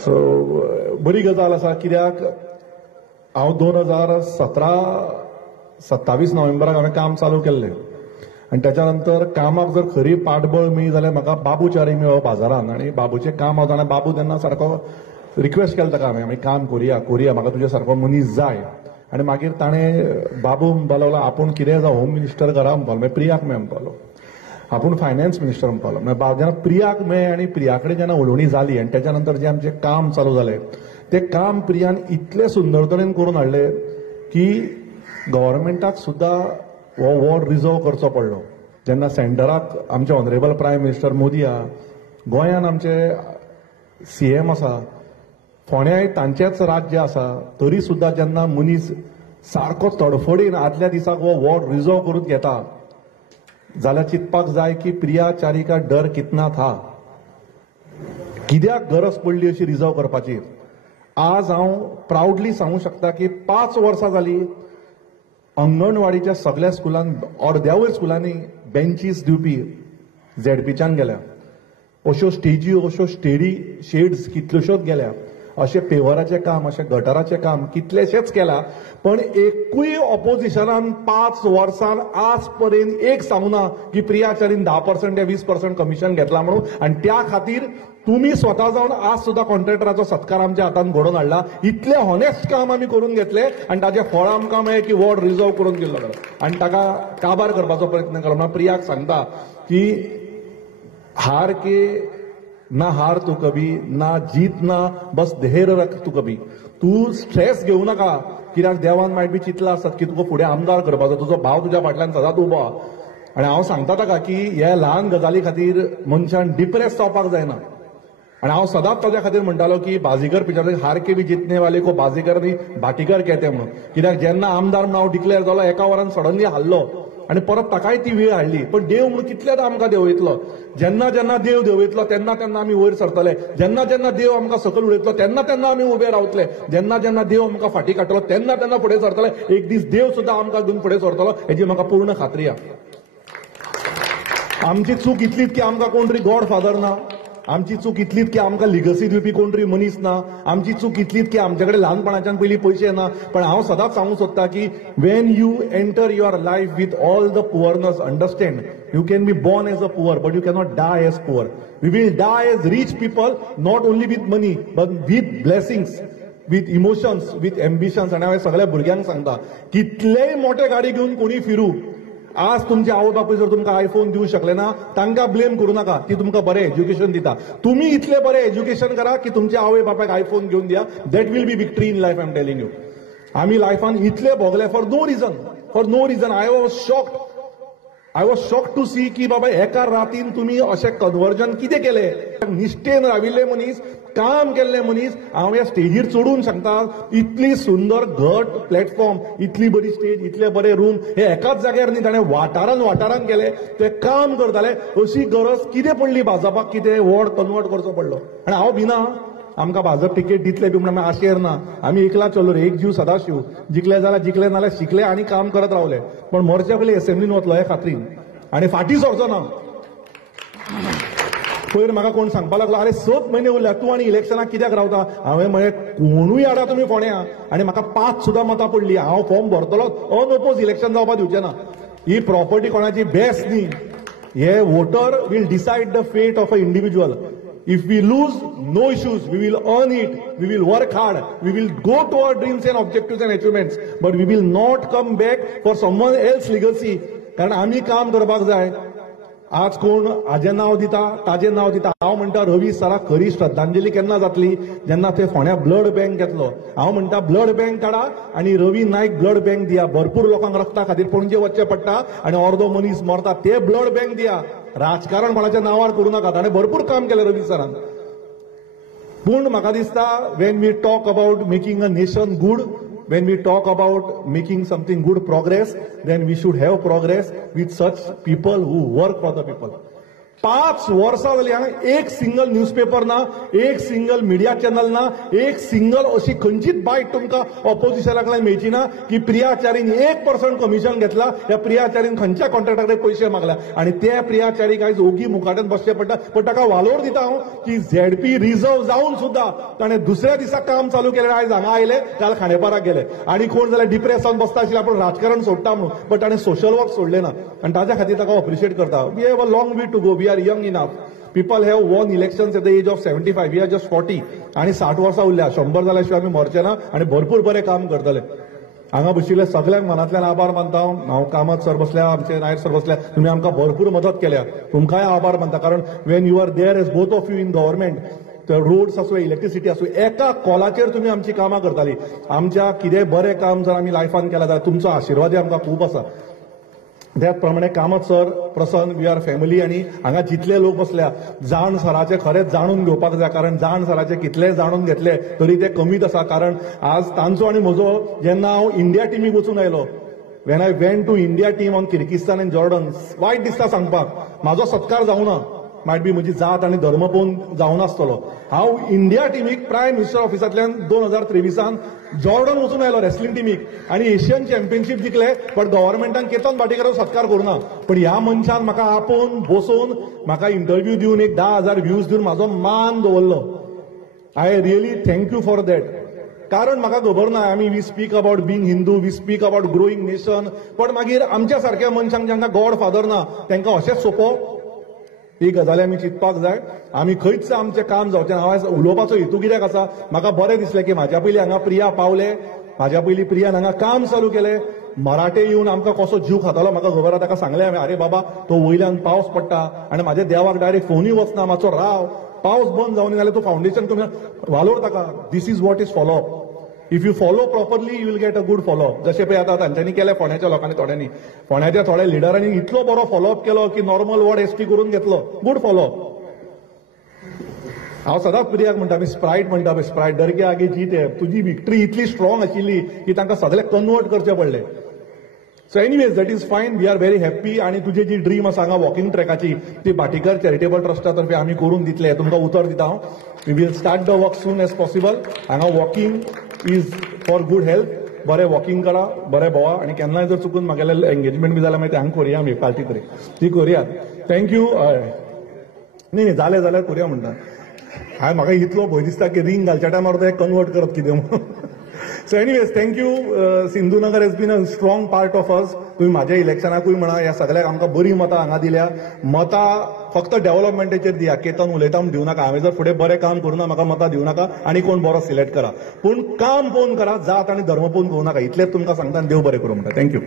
So बरी गजाल आसा, कित्याक हांव 2017-27 नोव्हेंबराक हांवें काम चालू केल्लें आनी त्याच्या नंतर कामाक जर खरी पाठबळ मेळ्ळी जाल्यार म्हाका बाबूच्यारी मेळ्ळो बाजारान, आनी बाबूचें काम हांव जाणा. बाबू तेन्ना सारको रिक्वेस्ट केलें ताका हांवें, आमी काम करुया, म्हाका तुजे सारको मनीस जाय. आनी मागीर ताणें बाबू बोलावलो, आपूण कितें जावं होम मिनिस्टर करा म्हणपालो, मागीर प्रियाक मेळ म्हणपालो, आपूण फायनान्स मिनिस्टर म्हणपालो. मागीर जेन्ना प्रियाक मेळ आनी प्रिया कडेन जेन्ना उलोवणी जाली आनी त्याच्या नंतर जें आमचें काम चालू जालें, तें काम प्रियान इतले सुंदर तरेन करून हाडलें की गव्हर्मेंटाक सुद्दां हो वॉर्ड रिजर्व करचो पडलो. जेन्ना सेंटराक आमचे ऑनरेबल प्रायम मिनिस्टर मोदी आहा, गोंयान आमचे सीएम आसा, फोंड्याय तांचेच राज्य आसा, तरी सुद्दां जेन्ना मनीस सारको तडफडीन आदल्या दिसाक हो वॉर्ड रिजर्व करून घेता जाल्यार चिंतपाक जाय की प्रिया चारी का डर कितना था, कित्याक गरज पडली अशी रिजर्व करपाची. आज हांव प्राउडली सांगू शकता की 5 वर्सां जाली अंगणवाडीच्या सगळ्या स्कुलांनी अर्द्यावयर स्कुलांनी बेंचीस दिवपी झेडपीच्यान गेल्या, अश्यो स्टेजी, अश्यो शेड्स कितल्योश्योच गेल्या, अशें पेवराचें काम, अशें गटाराचें काम कितलेशेच केलां. पण एकूय ऑपोजिशनान 5 वर्सान आज पर्यंत एक सांगूना की प्रियाचारीन 10% या 20% कमिशन घेतला म्हणून. आनी त्या खातीर तुम्ही स्वता जावन आज सुद्धा कॉन्ट्रॅक्टराचो सत्कार आमच्या हातान घडोवन हाडला. इतले हॉनेस्ट काम आमी करून घेतले आनी ताचे फळ आमकां मेळ्ळें की वॉर्ड रिजर्व करून गेल्लो आनी ताका काबार करपाचो प्रयत्न केलो. हांव प्रियाक सांगता की हार के ना हार तू कभी, ना जीत ना बस धैर्य रख तू कभी. तू स्ट्रेस घेऊ नाका, कित्याक देवान मायट बी चिंतला आसत की तुका फुडें आमदार करपाचो, तुजो भाव तुज्या फाटल्यान सदांच उबो आहा. आनी हांव सांगता ताका की ह्या ल्हान गजाली खातीर मनशान डिप्रेस जावपाक जायना. आनी हांव सदांच ताज्या खातीर म्हणटालो की बाजीगर पिक्चराचेर हार के भी जितने वाले को बाजीगर न्ही भाटीगर कहते म्हणून. कित्याक जेन्ना आमदार म्हूण हांव डिक्लेअर जालो, एका वरान सडनली हारलो आनी परत ताकाय ती वेळ हाडली. पण देव म्हणून कितलेदा आमकां देंवयतलो. जेन्ना जेन्ना देव देंवयतलो तेन्ना तेन्ना आमी वयर सरतले. जेन्ना जेन्ना देव आमकां सकयल उडयतलो तेन्ना तेन्ना आमी उबे रावतले. जेन्ना जेन्ना देव आमकां फाटीं काडटलो तेन्ना तेन्ना फुडें सरतले. एक दीस देव सुद्दां आमकां घेवन फुडें सरतलो हेजी म्हाका पूर्ण खात्री आहा. आमची चूक इतलीच की आमकां कोण तरी गॉड फादर ना. आमची चूक इतलीच की आमकां लिगसी दिवपी कोण तरी मनीस ना. आमची चूक इतलीच की आमचे कडेन ल्हानपणाच्यान पयलीं पयशे ना. पण हांव सदांच सांगूंक सोदता की when you enter your life with all the poorness, understand you can be born as a poor but you cannot die as poor. We will die as rich people, not only with money but with blessings, with emotions, with ambitions. आनी हांव सगळ्या भुरग्यांक सांगता कितलेय मोठे गाडी घेवन कोणी फिरू, आज तुमचे आवय बापूय जर तुमकां आयफोन दिवंक शकले ना तांकां ब्लेम करू नाका. ती तुमकां बरें एज्युकेशन दिता. तुम्ही इतले बरें एज्युकेशन करा की तुमचे आवय बापायक आयफोन घेवन दिया. That will be victory in life. I am telling you. आमी लायफान इतले भोगले for no reason. I was shocked to see की बाबा एका रातीन तुम्ही अशें कन्वर्जन कितें केलें. निश्ठेन राविल्ले मनीस, काम केल्ले मनीस. हांव ह्या स्टेजीर चडून सांगता, इतली सुंदर घट प्लॅटफॉर्म, इतली बरी स्टेज, इतले बरे रूम, हे एकाच जाग्यार न्ही, ताणें वाठारान केले. ते काम करताले. अशी गरज कितें पडली भाजपाक, कितें वॉर्ड कन्वर्ट करचो पडलो. आनी हांव भिना, आमकां भाजप टिकेट दितले बी म्हणून आमी आशेर ना. आमी एकला चलो रे, एक जीव सदाशिव. जिखले जाल्यार जिखले, नाल्यार शिकले आनी काम करत रावले. पण मरचे पयलीं एसेंब्लीन वतलो हे खात्रीन. आनी फाटीं सरचो ना. पयर म्हाका कोण सांगपाक लागलो, अरे 7 म्हयने उरल्या, तूं आनी इलेक्शनाक कित्याक रावता. हांवें म्हळें कोणूय हाडा तुमी फोंड्या. आनी म्हाका 5 सुद्दां मतां पडली, हांव फॉर्म भरतलो. अनओपोज इलेक्शन जावपाक दिवचें ना. ही प्रॉपर्टी कोणाची बेस्ट न्ही. हे वोटर वील डिसायड द फेट of a individual. If we lose, no issues. We will earn it. We will work hard. We will go to our dreams and objectives and achievements. But we will not come back for someone else's legacy. कारण आम्ही काम करपाक जाय. आज कोण हाजें नांव दिता, ताजें नांव दिता. हांव म्हणटा रवी सराक खरी श्रद्धांजली केन्ना जातली, जेन्ना ते फोंड्या ब्लड बँक घेतलो. हांव म्हणटा ब्लड बँक काडा आनी रवी नायक ब्लड बँक दिया. भरपूर लोकांक रक्ता खातीर पणजे वचचें पडटा आनी अर्दो मनीस मरता, ते ब्लड बँक दिया. राजकारण कोणाच्या नांवार करू नाका. ताणें भरपूर काम केलें रवी सरान. पूण म्हाका दिसता when we talk about making a nation good, when we talk about making something good progress, then we should have progress with such people who work for the people. 5 वर्सां जाली हांगा एक सिंगल न्यूजपेपर ना, एक single media channel ना, एक single अशी खंयचीच बायट तुमकां ऑपोजिशनाक मेळची ना की प्रिया च्यारीन 1% कमिशन घेतला, ह्या प्रिया च्यारीन खंयच्या कॉन्ट्रॅक्टाकडे पयशे मागल्या आणि त्या प्रिया च्यारीक आयज ओगी मुखाट्यान बसचें पडटा. पण ताका वालोर दिता हांव की झेडपी रिझर्व जावन सुद्धा ताणें दुसऱ्या दिसा काम चालू केलें. आयज हांगा आयले, काल खांडेपाराक गेले आणि कोण जाल्यार डिप्रेशन बसता आशिल्ले आपण राजकारण सोडटा म्हणून, पण ताणें सोशल वर्क सोडलें ना आणि ताच्या खातीर ताका अप्रिशिएट करता. We have a long way to go. We are young enough. People have won elections at the age of 75. We are just 40. आणि 60 वर्सां उरल्या. 100 जाल्याशिवाय आमी मरचे ना आणि भरपूर बरें काम करतले. हांगा बशिल्ले सगळ्यांक मनांतल्यान आभार मानता हांव. कामत सर बसल्या, आमचे नायर सर बसल्या, तुमी आमकां भरपूर मदत केल्या. तुमकांय आभार मानता, कारण when you are there as both of you in government, roads आसूं, इलेक्ट्रिसिटी आसूं, एका कॉलाचेर तुमी आमची कामां करताली. आमच्या कितेंय बरें काम जर आमी लायफान केलां जाल्यार तुमचो आशिर्वाद आमकां खूब आसा. त्याच प्रमाणे Kamath sir, Prasanna, we are family. आणि हांगा जितले लोक बसल्या, जाण सराचे खरेंच जाणून घेवपाक जाय, कारण जाण सराचे कितले जाणून घेतले तरी ते कमीच आसा. कारण आज तांचो आणि म्हजो जेन्ना हांव इंडिया टिमीक वचून आयलो, when I went to India team on Kyrgyzstan and Jordan, वायट दिसता सांगपाक, म्हाजो सत्कार जावना. मायट बी म्हजी जात आनी धर्म पळोवन जावना आसतलो. हांव इंडिया टीमीक प्रायम मिनिस्टर ऑफिसांतल्यान 2023 जॉर्डन वचून आयलो रेसलिंग टीमीक आणि एशियन चॅम्पियनशीप जिखले. पण गव्हर्नमेंटान केतन भाटीकाराचो सत्कार करूना. पण ह्या मनशान म्हाका आपोवन बसोवन म्हाका इंटरव्यू दिवन एक 10,000 व्ह्यूज दिवन म्हाजो मान दवरलो. I really thank you for that. कारण म्हाका खबर ना, आमी we speak about being Hindu, we speak about growing nation, पण मागीर आमच्या सारख्या मनशांक जांकां गॉड फादर ना तांकां अशेंच सोंपो. ही गजाली आमी चिंतपाक जाय. आमी खंयच आमचें काम जावचें ना. हांव उलोवपाचो हेतू कित्याक आसा, म्हाका बरें दिसलें की म्हाज्या पयलीं हांगा प्रिया पावले, म्हाज्या पयलीं प्रियान हांगा काम चालू केलें. मराठे येवन आमकां कसो जीव खातालो म्हाका खबर आहा. ताका सांगलें हांवें, आरे बाबा तो वयल्यान पावस पडटा आनी म्हाज्या देवाक डायरेक्ट फोनूय वचना, मातसो राव, पावस बंद जावनी जाल्यार तूं फावंडेशन करून वालोर ताका. This is what is follow up. If you follow properly you will get a good follow up. जशें पळय आतां तांच्यांनी केलें फोंड्याच्या लोकांनी, थोड्यांनी, फोंड्याच्या थोड्या लिडरांनी इतलो बरो फॉलो अप केलो की नॉर्मल वॉर्ड एसटी करून घेतलो. Good follow up. हांव सदांच प्रियाक म्हणटा, आमी स्प्रायट म्हणटा पळय, स्प्रायट, डर के आगे जीत है. तुजी विक्ट्री इतली स्ट्रॉंग आशिल्ली की तांकां सगळे कन्वर्ट करचे पडले. So anyways that is fine. We are very happy. आणि तुजी जी ड्रीम आसा हांगा वॉकिंग ट्रॅकाची, ती भाटीकर चॅरिटेबल ट्रस्टा तर्फे आमी करून दितले. तुमकां उतर दिता हांव. We will start the work soon as possible. हांगा walking is for good health. बरें वॉकिंग करा, बरें भोंवा, आणि केन्नाय जर चुकून म्हागेलें एंगेजमेंट बी जाल्यार मागीर हांगा करुया आमी पार्टी तरी. ती करुया. थँक्यू. न्ही जालें जाल्यार करुया म्हणटा. हांवें म्हाका इतलो भंय दिसता की रिंग घालच्या टायमार ते कन्वर्ट करत कितें म्हणून. So anyways thank you. Sindhunagar has been a strong part of us. तुम्ही म्हाज्या इलेक्शनाकूय म्हणा, ह्या सगळ्याक आमकां बरी मतां हांगा दिल्या. मतां फक्त डेव्हलपमेंटाचेर दिया. केतन उलयता म्हूण दिवं नाका. हांवें जर फुडें बरें काम करूं म्हाका मतां दिवं नाका आनी कोण बरो सिलेक्ट करा. पूण काम पळोवन करा, जात आनी धर्म पळोवन करूं नाका. इतलेंच तुमकां सांगता आनी देव बरें करूं म्हणटा. थँक्यू.